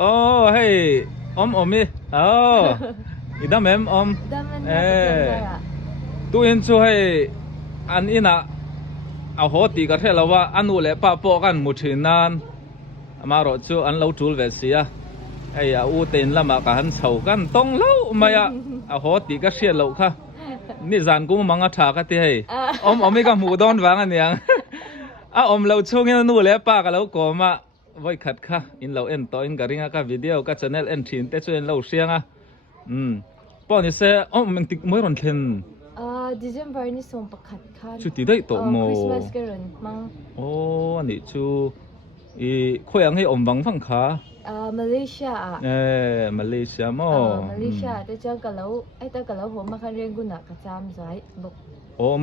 Oh, hey, Omi. Oh, idam Om. Daman na Eh, kaya. tu in chu hey, an ina, a ho ti ka thela wa anu le pa po kan mu thin nan. Ama ro chu an lo tul ve sia. Ai a u ten lama ka han chho kan tong lo maya a ho ti ka hriat lo kha. Ni zan ku manga tha ka ti hey. Omi ka mu don wang an yang. A lo chung in anu le pa ka lo ko ma. Voi khát kha in lâu en to in garinga ka video ka channel en thin te chu en lo sianga po ni se mình tik moi ron thlen December ni som pakhat khan. chu ti dai to mo Christmas ka ron mang ani chu i khoyang he wang phang kha Malaysia Malaysia mo Malaysia te chang ka lo ai ta ka lo ho ma khan reng guna ka cham zai bok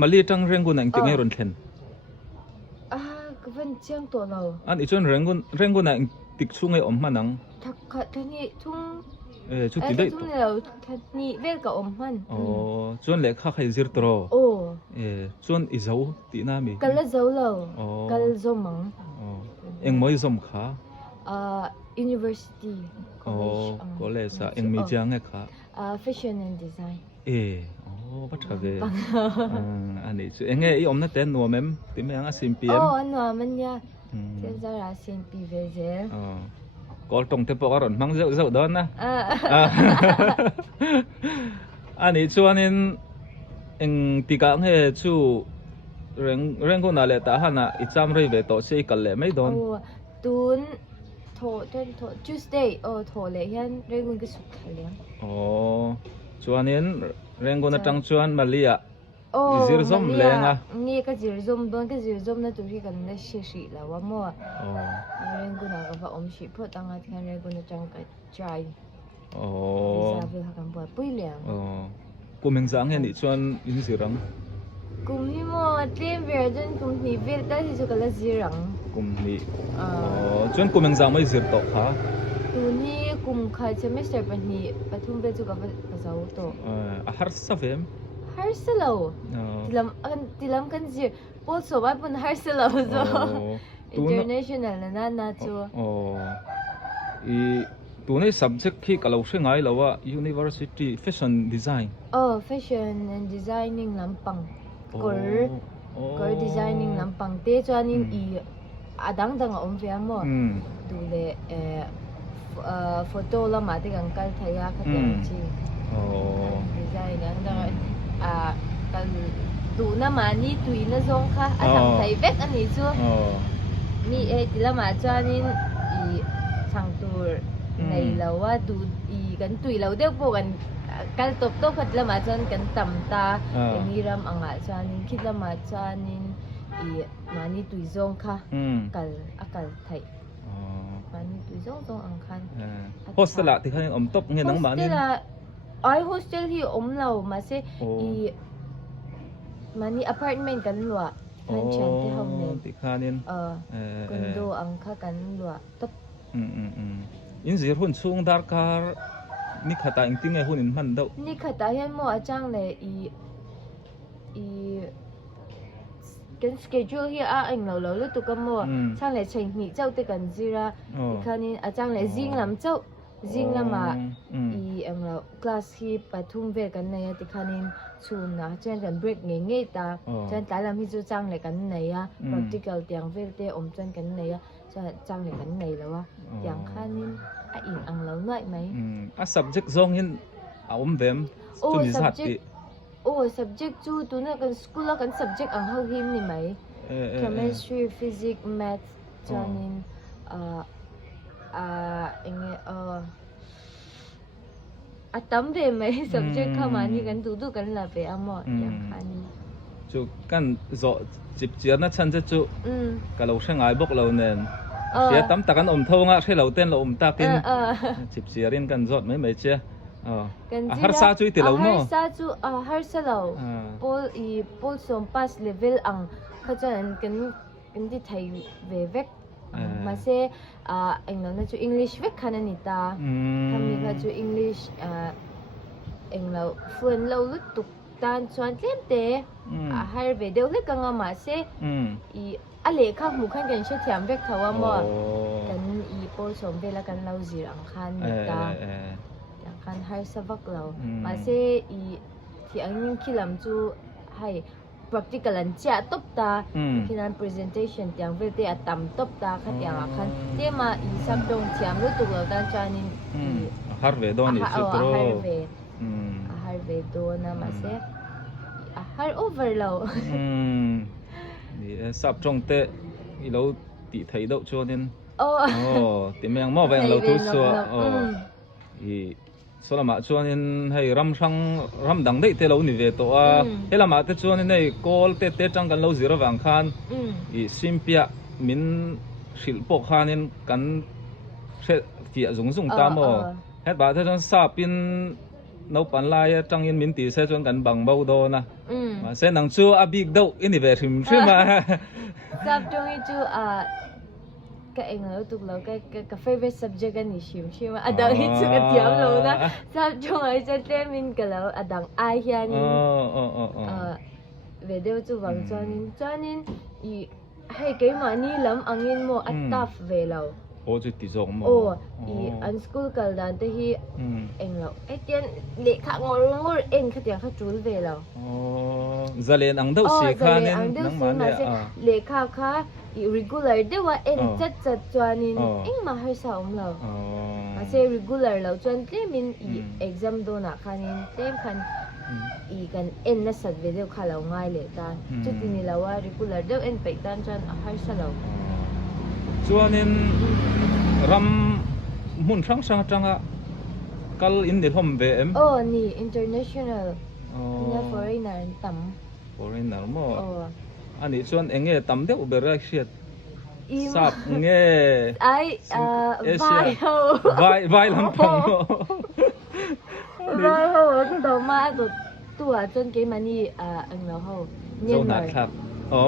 Mali tang reng gun ang tik ngai ron thlen ka van chiang to lo an i chon reng gun ang tik chu ngai manang thak kha thani thung chu ti dai thung to lo thani vel ka man chon le kha khai zir tro chon i zo ti na mi kal zo lo kal zo mang eng moi zom kha university college sa eng mi jang e kha fashion and design bắt cả về anh ấy chứ anh ấy ông nó tên nuôi mem tìm mấy anh xin PM ano man ya thế ra là xin pi về thế có trong thế bao rồi mang rượu rượu đó na anh ấy cho anh đi cả nghe chú reng con nào lệ ta hả na ít trăm rồi về tổ xây cái lệ mấy đòn tuần thổ Tuesday thổ lệ hiện reng con cái sụt khai liang cho anh reng con nó trăng chuan Malia zir zom lenga ni ka zir zom don ka zir zom na turi kan na shi la wa mo reng con na ka om shi pho tanga kan reng con na trăng ka try visa về kan bo pui liang cô mình dáng hiện đi chuan in zirang cùng hi mo tem về dân cùng ni về ta thì cho cái gì răng cùng ni chuan cô mình dáng mấy zir to khá tu ni cùng khai semester pa ni pathum be chu ka zau to har sa vem har selo tilam kan ji pol so ba pun har selo zo international na chu i tu nei subject khi ka lo se ngai lawa university fashion design fashion and designing lampang kor designing lampang te chuanin i adang dang om ve mo tu le photo la ma te kan kal thaya kha te chi design ang da kal tu na ma ni tui na zong kha asang thai vek ani chu ni tila ma chuanin i chang tur nei lawa tu i kan tui lo deuh po kan kal top to khat lama chuan kan tam ta engiram anga chuanin khit lama chuanin i mani tui zong kha kal akal thai mani tui zong ang khan hostel la ti khan om top nge nang ma ni ai hostel hi om lo ma se i mani apartment kan lua kan chan te hom ne ti khanin condo ang kha kan lua top in zir hun chung dar kar ni khata ing ting e hun in man do ni khata hian mo achang le i kan schedule hi a eng lo lu tu kam mo chang le chei ni chau te kan zira khanin achang le zing lam chau zing lama i ang lo class hi pathum ve kan nei ti khanin chun na chen kan break nge ta chen ta lam hi chu chang le kan nei a practical tiang vel te om chen kan nei a chang le kan nei lo wa tiang khanin a in ang lo noi mai a subject zong hin a om vem chu ni zat ti subject chu tu na kan school la kan subject ang hau him ni mai chemistry physics math chanin enge atam ve mai subject kha mani kan tu kan la ve amo yang khani chu kan zo chip chia na chan che chu ka lo hrengai bok lo nen sia tam takan om thonga hre lo ten lo om takin chip chia rin kan zot mai mai che har sa chu ti lo mo har sa chu har sa lo pol som pass level ang khajan kan di thai ve vek ma se englo na chu english vek khana ni ta kami kha chu english englo fluent lo lut tuk tan chuan tlem te har ve deuh le kanga ma se i ale kha mu khan kan she thiam vek thawa mo kan อีโปสมเวลากันเราจีรังคันมีตารังคันให้สวักเรามาเซอีที่อันนี้คิดลำจูให้ practical อันเจ้าตบตาที่นั้น presentation ที่อังเวลที่อัตำตบตาขัดอย่างคันเดี๋ยวมาอีสับตรงที่อังรู้ตัวเราด้านจานินฮาร์เวดอนอีสุดโรฮาร์เวดอนนะมาเซฮาร์โอเวอร์เรานี่สับตรงเตะอีเราตีไทยดอกชัวนินโอ้ตีเมียงมอแวงเราทุสัวอีสลามาชัวนินให้รำช่างรำดังได้เตะเราหนิเวตัวเฮลามาเตะชัวนินให้กอลเตะจังกันเราจีรวังคันอีซิมเปียมินศิลปะคันินกันเช่เจียจงตามอเฮ็ดบาเตะจังซาปินเราปันลายจังยินมินตีเสจวนกันบังเบาโดนะมาเส้นหนังชัวอบิกดาวอินดิเวริมใช่ไหมซับตรงนี้จูก็เองเราตุกเราก็ favorite subject กันนี่ชิมใช่ไหมดังที่สุดก็เทียมเรานะซับตรงไอ้จะเต้มินกันแล้วดังไอเฮียนี่เวเดียวจูบังจานินอีให้เกี่ยมานี่ลำอังยินโมอัตตาฟเวลาโอ้จุดที่สองมั้งอีอันสกูลกันดันที่เองเราไอเตียนเด็กข้างงงเองเขาเตียนเขาจูลเวลาจะเรียนอังเดาสีข้านี่นังมันเนี่ยเด็กข้าค่ะอี regular เดี๋ยวว่าเองจัดจวนนินเองมาให้สาวเรามาเซ regular เราจวนเต็มินอี exam โดนอ่ะคันเต็มคันอีกันเอ็นน่ะสัตว์เวลาข้าเราง่ายเลยตาจุดนี้เราว่า regular เดี๋ยวเอ็นไปตันจวนให้สาวจวนนินรำมุ่งช่างจังอ่ะกัลอินเดียมเวมนี่ international เนี่ย foreigner ต่ำ foreigner มั้งอันนี้ส่วนเองเนี่ยต่ำเดียวเบอร์เชียดสับเนี่ยไวลำพังไวเขาตัวมาตัวจนกี่มันนี่อันเราเขาเมียนมาครับ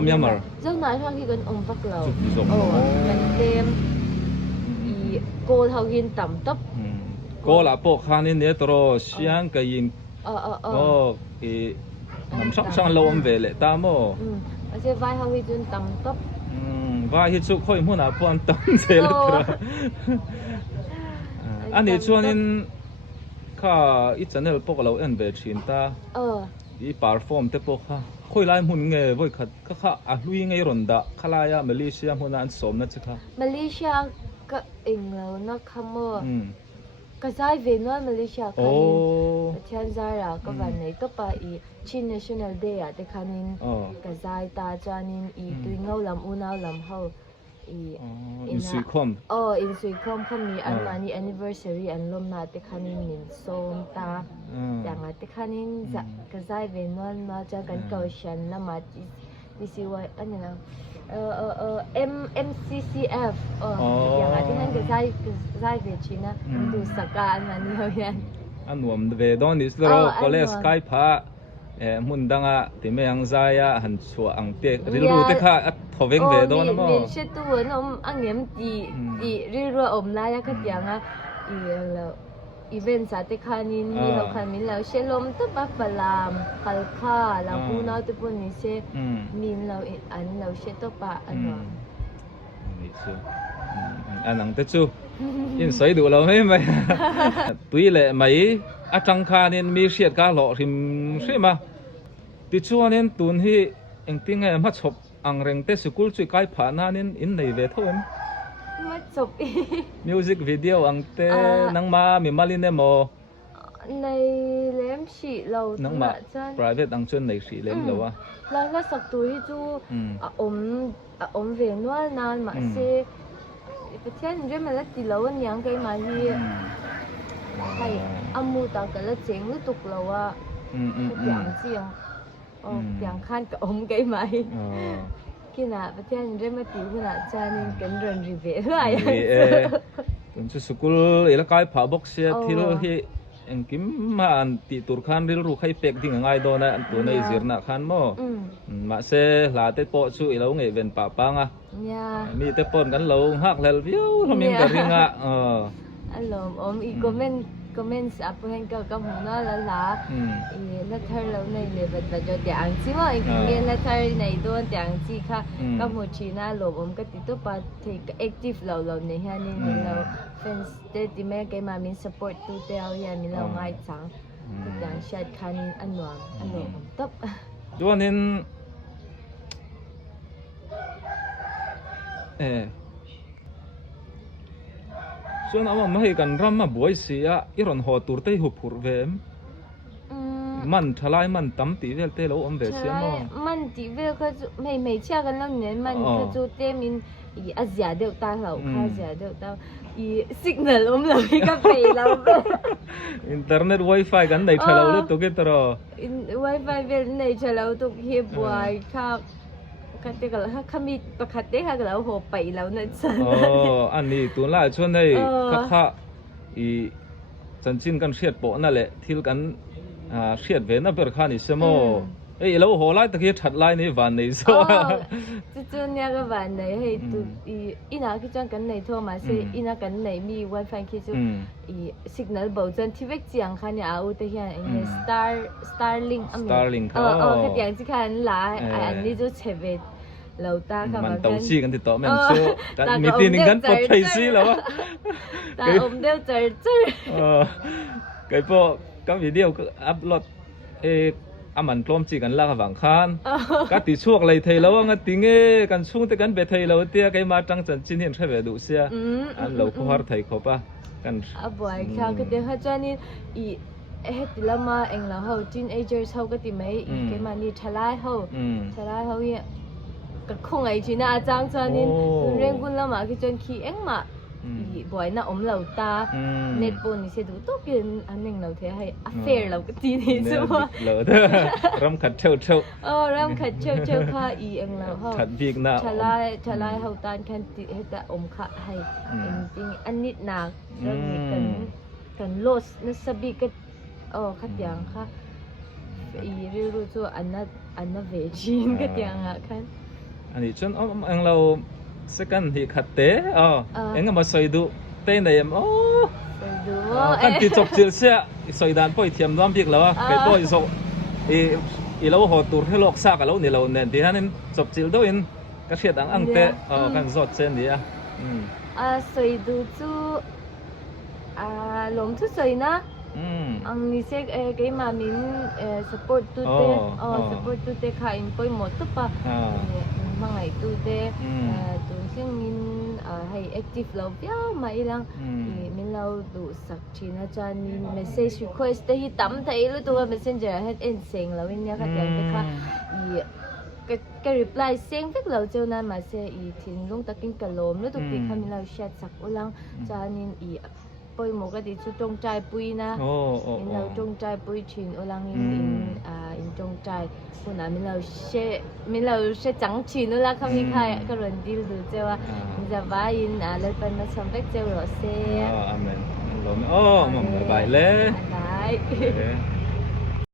เมียนมาเจ้าหน้าที่ที่กันองค์ฟักเรามันเต็มอีโกเท่ากินต่ำตับโกละพวกข้านี่เนี่ยตัวเสียงก็ยิงอีน้ำช่างลมเวลตามไม่ใช่ไว้เขาให้จนต่ำตับไว้ที่สุดค่อยมุ่งหน้าพวนต่ำเสียเลยครับอันนี้ช่วงนี้ข้าอีจันเนี่ยพวกเราเอ็นเบชินตาอีปาร์ฟอร์มเตพวกข้าค่อยไล่หุ่นเงี้ยบ่อยขัดข้าลุยเงี้ยรอนดาข้าไล่อะมาเลเซียหุ่นอันสมนะจ๊ะข้ามาเลเซียก็เองแล้วนะคำว่าก็ใช้เวนว่ามาเลเซียคันเทียนใจเราก็วันไหนต่อไปอีชิน National Day อ่ะแต่คันนี้ก็ใช้ตาจานินอีตัวเงาลำอุณาลำเขาอินสุยคอมอินสุยคอมเขามีอันมานี่ anniversary อันลมนาแต่คันนี้มินส้มตาอย่างอ่ะแต่คันนี้จะก็ใช้เวนว่ามาจากกันเก่าฉันนะมาที่สิว่าอันนี้นะMCCF อย่างที่นั่นก็ใช้เวชินะดูสการมันนี่เขาเนี่ยอันวมเวดอนิสโลก็เลยสกายพามุนดังอ่ะที่ไม่ยังใจอ่ะหันชัวอังเตะริรูเตค่ะทวิงเวดอนมั้งเช็ดตัวน้องอังเงียมดีริรูอมลายก็อย่างอ่ะแล้วอีเวนต์สาธิตคานินมีเราคันมินแล้วเชลมตุบัฟฟลามคัลค่าแล้วพูน่าตุปนิเชมินเราอันเราเชตปะอันว่านี่ชัวอันนั้นแต่ชัวยินสวยดูเราไม่ตุยเลยไหมอาจังคานินมีเสียดกาหล่อทิมใช่ไหมติดชัวนินตุนที่เอ็งติ้งไงมาชบอังเร่งเตสกุลช่วยไกด์ผ่านนานินอินในเวทเท่าไหร่มาจบมิวสิกวิดีโออังเต้นังมามีมาลินเนโมในเล่มสีเรานังมา private อังชวนในสีเล่มหรือวะแล้วสักตัวที่จูอมเวียนว่านานมาเซ่ประเทศนี้มันละตีเราวันยังไงมาที่ให้อามูตากันละเจ๋งรู้ตุกเราว่าอย่างเสียงอย่างขั้นกับอมไงไหมขณะประเทศนี้มาตีขณะจานินกันเรื่องรีเวทอะไรตอนสกุลเอลกายผ่าบ็อกเซียที่เราที่เอ็งกิมมาอันติตุรคันริลรู้ใครเป็กดิ่งง่ายโดนตัวในซิร์นักขันโมมาเซ่ลาเตปอชูเราเงยเป็นป่าปังอ่ะมีเตปอนกันเราหักแล้ววิวทำยังกันยังอ่ะอารมณ์อีกก็เป็น comments apa hen ka ka huna la la letter lo nei le bat ba jo tiang chi mo letter nei don tiang chi kha ka mu chi na lo bom ka ti to pa the active lo nei ha ni lo fans te ti me ke ma min support tu te au ya min lo ngai chang tiang shat khan an nuam top ตัวนี้ส่วนเอามาให้กันรำมาบ่อยเสียอีรอนหอตูร์เตยหุบหุรเวมมันทลายมันตั้มตีเวลเตเราอมเบสเสียมั้งมันตีเวลก็ไม่เชื่อกันแล้วเนี่ยมันก็จูเตมินอีอาเซียเดียวตาเราอาเซียเดียวตาอีสิกเนลเราก็ไปเราอินเทอร์เน็ตไวไฟกันในเชลล์ตุกตรอไวไฟเวลในเชลล์ตุกเฮียบวยค่ะคันเด็กเราถ้ามีประคัดเด็กเราหัวไปแล้วนั่นสิอันนี้ตัวล่าชวนให้ข้าอีจันจินกันเชียดโปนั่นแหละที่กันเชียดเวน่ะเปิดข้านี่ใช่ไหมเอ้ยเราหัวไล่ตะกี้ชัดไล่นี่วันนี้สิจุดนี้ก็วันนี้ให้ตัวอีน่าคิดจังกันในทั่วมาสิอีน่ากันในมี Wi-Fi คิดจุอีสัญญาณบอกจันที่เวกเจียงคันเนี่ยเอาแต่เฮียไอ้ Starlink แค่เดียงที่คันหลายอันนี้จะเชฟเวทเราตาค่ะมันเต้าซี่กันที่โต๊ะมันโซ่กันมีตีนึงกันปลดไฟซี่แล้ววะตาอมเดียวเจอไก่พวกก็วิดีโอก็อัพโหลดอามันพร้อมจีกันล่ากับฝังคานก็ติดช่วงอะไรไทยแล้วว่างั้นติงกันช่วงแต่กันเบไทยเราเตี้ยไก่มาจังจันจินเห็นใช่ไหมดูเสียอันเราพูดไทยเขาปะกันบ่อยค่ะก็เดี๋ยวเขาจะนี่อีเฮ็ดละมาเองแล้วเขาจินเอเจอร์เขาก็ติไม่อีไก่มานี่ทลายเขาเนี่ยก็คงไอ้จีน่าจังจะนี่เรื่องกุนละมาคือจนขี้เอ็งมาบ่อยนะอมเหล่าตาเน็ตบนนี่เสดูตัวกินอันหนึ่งเราเทให้อัฟเฟร์เราก็ทีนี้ใช่ไหมเหลือเด้อรำขัดเช่ารำขัดเช่าค่ะอีเองเราเขาขัดบีกนะชลายเขาตานแค่ติให้แต่อมค่ะให้จริงอันนิดหนักเรามีกันโลสนัสบีก็ขัดยังค่ะอีรู้ตัวอันนั้นเวจีนก็ยังอ่ะค่ะอันนี้จนเราสักกันที่ขัดเตะเอ็งก็มาใส่ดูเต้นได้ยังกันที่จบจิลเสียใส่ด้านพ่อยเทียมน้ำพริกแล้วไปพ่อยส่งเราหัวตูร์ให้โลกซากันแล้วนี่เราเนี่ยที่นั่นจบจิลด้วยก็เชียดอังเตะกันสดเส้นดีใส่ดูจูลมทุกใส่นะอันนี้เซ็กก็มามินsupport ตัวเตะsupport ตัวเตะค่ะอินพ่อยหมดทุกปะบางไงตัวเตะตัวเช่นมินให้ active เราเยอะมาอีหลังมินเราดูสักทีนะจ๊ะนี่ message request แต่ที่ตั้มไทยแล้วตัว messenger ให้เอ็นเสียงเราเนี่ยค่ะอย่างนี้ค่ะก็ reply เสียงฟิกเราเจ้านั้นมาเสียอีทิ้งลงตะกินกะโลมแล้วตัวปีคำมินเราแชทสักอุลังจ๊ะนี่อีปอยหมกติชุดจงใจปุยนะมินเราจงใจปุยชินอุลังอินจงใจคนนั้นมินเราเชจังชินอุลังคำนี้ค่ะก็เรียนดีดูเจ้าว่ามินจะว่าอินเลยเป็นมาสมัครเจ้าหรอเสียอาเมนลมมันบายเลยได้